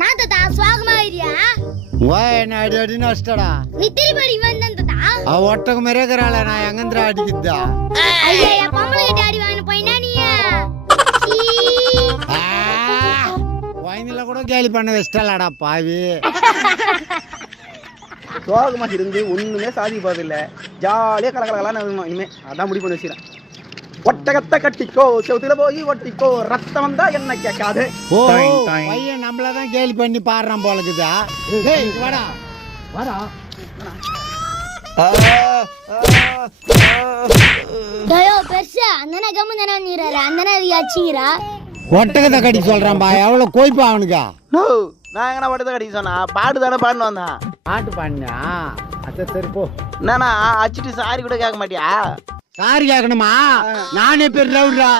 நான் தாத்தா சுவாகமாயிரியா என்ன அடி அடின்னு வச்சிட்டடா. நீ திரும்பி அடி வந்தேன் தாத்தா. ஒட்டக மெரேக்கறாள நான் எங்கந்திர அடிக்குதா? ஐயா பொம்பளை கிட்ட அடி வாங்கின போயினா நீ வாயில கூட கேலி பண்ண வச்சிட்டலடா பாவி. சோகமா இருந்து ஒண்ணுமே சாதிக்க போறதில்ல. ஜாலியா கலகலகலான்னு இனிமே அதான் முடிவு பண்ணி வச்சிடறேன். ஒட்டகத்தை கட்டிக்கோ செவுத்துல போய் ஒட்டிக்கோ ரத்தம் வந்தா என்ன கேட்காது. பையன் நம்மளதான் கேலி பண்ணி பாடுறான் போலக்குதா. வாடா வாடா. பெருசா அந்த கம்மு தானே நீராரு அந்த அடிச்சுக்கிறா. ஒட்டகத்தை கட்டி சொல்றான் பா. எவ்வளவு கோய்ப்பா அவனுக்கா? நான் எங்கன்னா ஒட்டகத்தை கட்டிக்க சொன்னா பாட்டு தானே பாடணும் வந்தான். பாட்டு பாடினா அத சரி போ. என்னண்ணா அச்சிட்டு சாரி கூட கேட்க மாட்டியா? சாரி கேட்கணுமா? நானே பேர் ரவுடா.